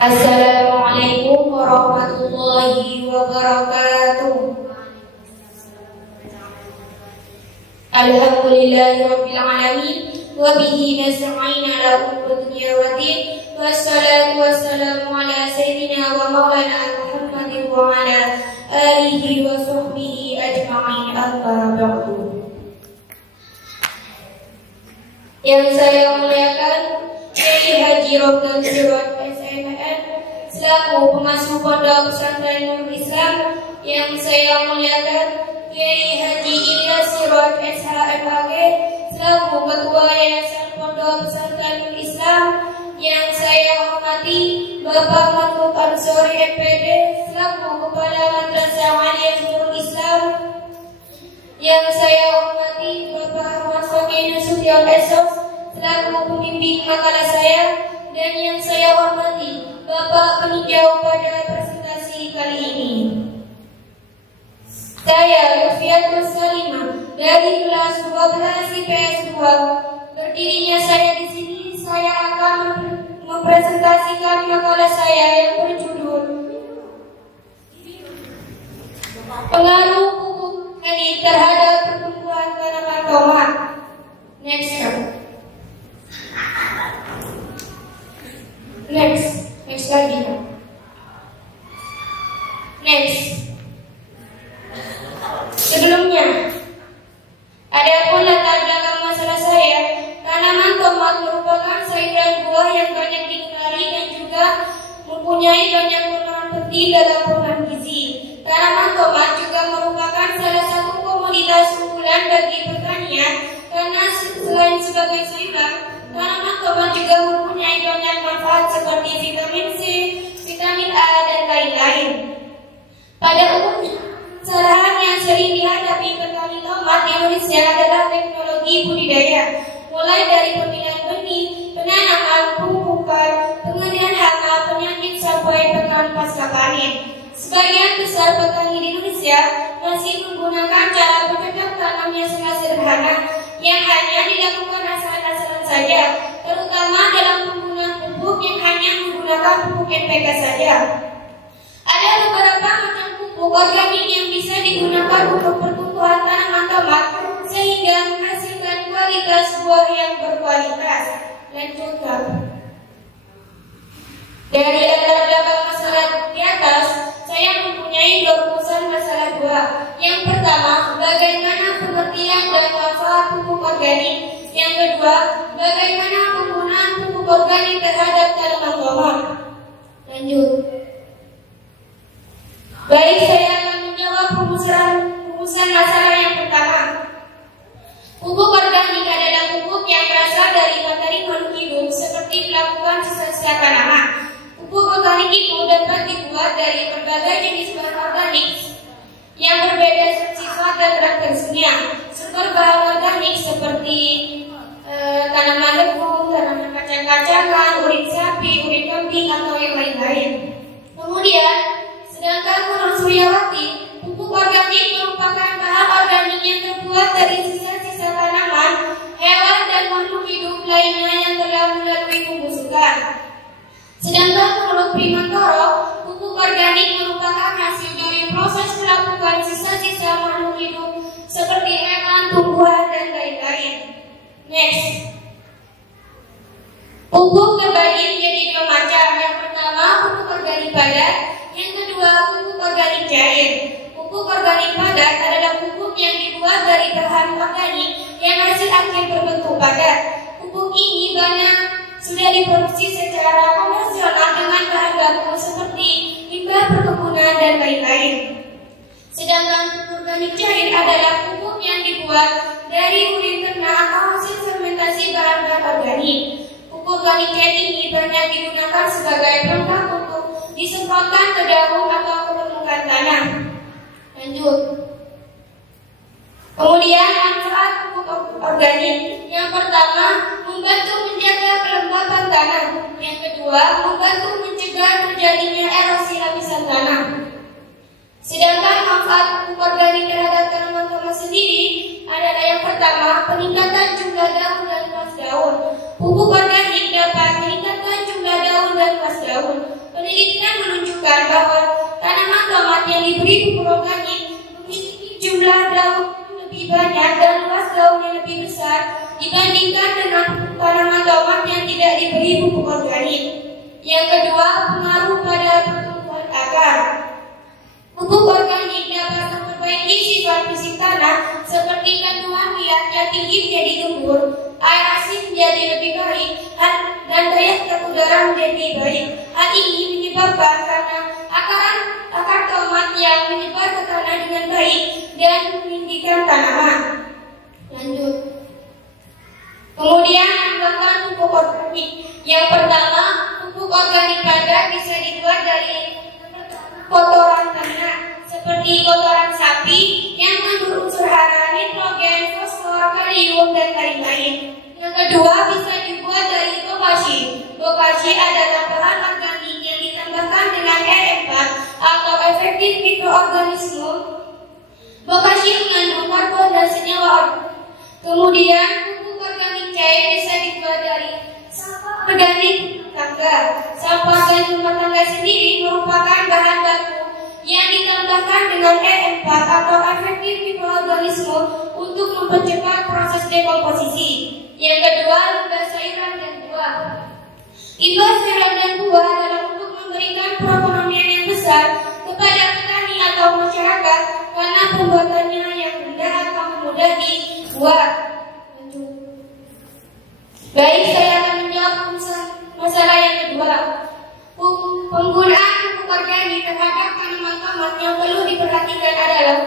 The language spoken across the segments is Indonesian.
Assalamualaikum warahmatullahi wabarakatuh. Alhamdulillahirabbil alamin wa bihi nasta'in ala umuri dunya waddin wassalatu wassalamu ala sayyidina wa maulana Muhammadin wa ala alihi wa sahbihi ajma'in, amma ba'du. Yang saya muliakan Kiai Haji Robdan Surat SNN selaku pengasuh Pondok Pesantren Nurul Islam. Yang saya muliakan Kiai Haji Ilyas Surat SHMAG selaku Ketua Yayasan Pondok Pesantren Nurul Islam. Yang saya hormati Bapak Mahfud Ansori MPD selaku Kepala Madrasah Aliyah Nurul Islam. Yang saya hormati Bapak Ahmad Fakih Nasution Esos selaku pembimbing makalah saya. Dan yang saya hormati Bapak peninjau pada presentasi kali ini. Saya Lufiatul Salimah dari kelas 12 IPS 2. Berdirinya saya di sini, saya akan mempresentasikan makalah saya yang berjudul Pengaruh pupuk organik terhadap pertumbuhan tanaman tomat. Next lagi. Sebelumnya, adapun latar belakang masalah saya, tanaman tomat merupakan sayuran buah yang banyak digemari dan juga mempunyai banyak peran penting dalam pemenuhan gizi. Tanaman tomat juga merupakan salah satu komoditas unggulan bagi pertanian karena selain sebagai sayuran, tanaman tomat juga mempunyai banyak manfaat seperti vitamin C, vitamin A, dan lain-lain. Pada umumnya, kesalahan yang sering dihadapi petani tomat di Indonesia adalah teknologi budidaya, mulai dari pemilihan benih, penanaman, pemupukan, pengendalian hama, penyakit sampai pengenalan pasca panen. Sebagian besar petani di Indonesia masih menggunakan cara bercocok tanam yang sangat sederhana yang hanya dilakukan asal-asalan saja, terutama dalam penggunaan pupuk yang hanya menggunakan pupuk NPK saja. Ada beberapa macam pupuk organik yang bisa digunakan untuk pertumbuhan tanaman tomat sehingga menghasilkan kualitas buah yang berkualitas. Lanjutkan. Dari latar belakang masalah di atas, saya mempunyai dua rumusan masalah buah. Yang pertama, bagaimana pengertian dan manfaat pupuk organik. Yang kedua, bagaimana penggunaan pupuk organik terhadap tanaman tomat. Lanjut. Baik, saya akan menjawab rumusan masalah yang pertama. Pupuk organik adalah pupuk yang berasal dari materi makhluk hidup seperti pelapukan sisa-sisa tanaman. Pupuk organik itu dapat dibuat dari berbagai jenis bahan organik yang berbeda sifat dan karakteristiknya. Sumber bahan organik seperti tanaman legum, tanaman kacang-kacangan, urin sapi, urin kambing, atau yang lain-lain. Kemudian, sedangkan menurut Suryawati, pupuk organik merupakan bahan organik yang terbuat dari sisa-sisa tanaman, hewan, dan makhluk hidup lainnya yang telah melalui pembusukan. Sedangkan menurut Primantoro, pupuk organik merupakan hasil dari proses melakukan sisa-sisa makhluk hidup seperti hewan, tumbuhan, dan lain-lain. Next. Pupuk terbagi menjadi dua macam. Yang pertama, pupuk organik padat. Yang kedua, pupuk organik cair. Pupuk organik padat adalah pupuk yang dibuat dari bahan organik yang hasil akhir berbentuk padat. Pupuk ini banyak sudah diproduksi secara komersial dengan bahan baku seperti limbah perkebunan dan lain-lain. Sedangkan pupuk organik cair adalah pupuk yang dibuat dari urin ternak atau hasil fermentasi bahan-bahan organik. Pupuk organik cair ini banyak digunakan sebagai pelengkap untuk disemprotkan ke daun atau ke permukaan tanah. Lanjut. Kemudian manfaat pupuk organik. Yang pertama, membantu menjaga kelembapan tanah. Yang kedua, membantu mencegah terjadinya erosi lapisan tanah. Sedangkan manfaat pupuk organik terhadap tanaman tomat sendiri adalah yang pertama, peningkatan jumlah daun dan pas daun. Pupuk organik dapat meningkatkan jumlah daun dan pas daun. pupuk organik. Yang kedua, pengaruh pada pertumbuhan akar. Pupuk organik dapat memperbaiki sifat fisik tanah seperti kandungan liat yang tinggi menjadi gembur, air asin menjadi lebih baik, dan daya tekan udara menjadi baik. Hal ini menyebabkan karena akar tomat yang menyebar ke tanah dengan baik dan meninggikan tanaman. Lanjut. Kemudian mengembangkan pupuk organik. Yang pertama, pupuk organik padat bisa dibuat dari kotoran tanah seperti kotoran sapi yang mengandung unsur hara, nitrogen, fosfor, kalium, dan lain-lain. Yang kedua, bisa dibuat dari bokashi. Bokashi adalah bahan organik yang ditambahkan dengan R4 atau efektif mikroorganisme. Bokashi mengandung karbon dan senyawa organik. Kemudian, pupuk organik cair bisa dibuat dari sampah organik tangga. Sampah organik rumah tangga sendiri merupakan bahan baku yang ditambahkan dengan E4 atau efektif mikroorganisme untuk mempercepat proses dekomposisi. Yang kedua, limbah sayuran dan buah. Limbah sayuran dan buah adalah untuk memberikan perekonomian yang besar kepada petani atau masyarakat karena pembuatannya yang mudah atau mudah dibuat. Baik, saya akan menjawab masalah yang kedua. Penggunaan pupuk organik terhadap tanaman tomat yang perlu diperhatikan adalah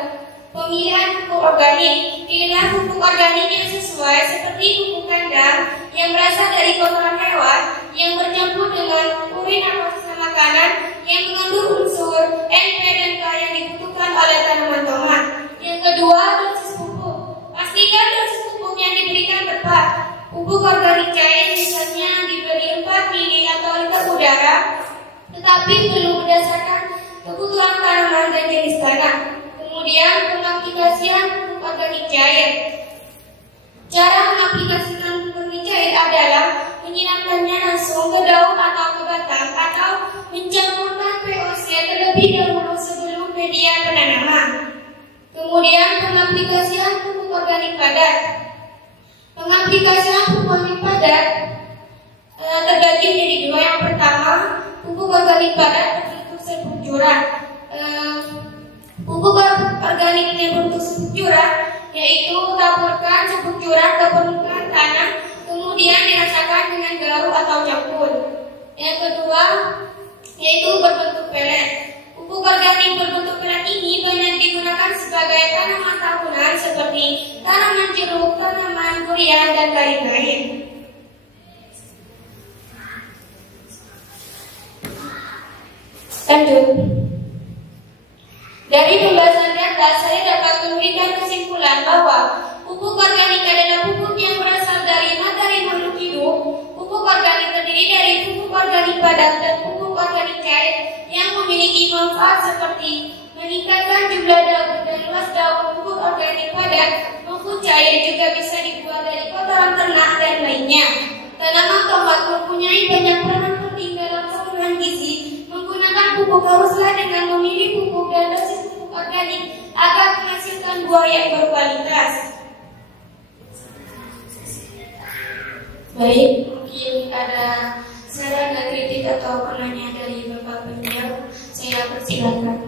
pemilihan pupuk organik. Pilihlah pupuk organik yang sesuai seperti pupuk kandang yang berasal dari kotoran hewan yang bercampur dengan urin atau sisa makanan yang mengandung unsur NP dan K yang dibutuhkan oleh tanaman tomat. Yang kedua, dosis pupuk. Pastikan dosis pupuk yang diberikan tepat. Pupuk organik cair misalnya diberi 4 mili atau liter udara, tetapi perlu berdasarkan kebutuhan tanaman dan jenis tanah. Kemudian, pengaplikasian pupuk organik cair. Cara mengaplikasikan pupuk organik cair adalah menyiramkannya langsung ke daun atau ke batang atau mencampurkan VOC terlebih dahulu sebelum media penanaman. Kemudian, pengaplikasian pupuk organik padat. Pengaplikasian pupuk organik padat terbagi menjadi dua. Yang pertama, pupuk organik padat berbentuk serbuk curah. Pupuk organik yang berbentuk serbuk curah yaitu taburkan serbuk curah ke permukaan tanah, kemudian dirasakan dengan garuk atau campur. Yang kedua, yaitu berbentuk pelet. Pupuk organik berbentuk pelet ini banyak digunakan sebagai tanaman tahunan seperti tanaman jeruk, tanaman durian, dan lain-lain. Lanjut. Dari pembahasan data, saya dapat memberikan kesimpulan bahwa pupuk organik adalah pupuk yang berasal dari materi makhluk hidup. Pupuk organik terdiri dari pupuk organik padat dan pupuk organik cair yang memiliki manfaat seperti meningkatkan jumlah daun dan luas daun. Pupuk organik padat maupun cair juga bisa dibuat dari kotoran ternak dan lainnya. Tanaman tomat mempunyai banyak peranan penting dalam pemenuhan gizi. Menggunakan pupuk haruslah dengan memilih pupuk dan dosis pupuk organik agar menghasilkan buah yang berkualitas. Baik, mungkin ada saran dan kritik atau pertanyaan dari Bapak penjawab, saya persilakan.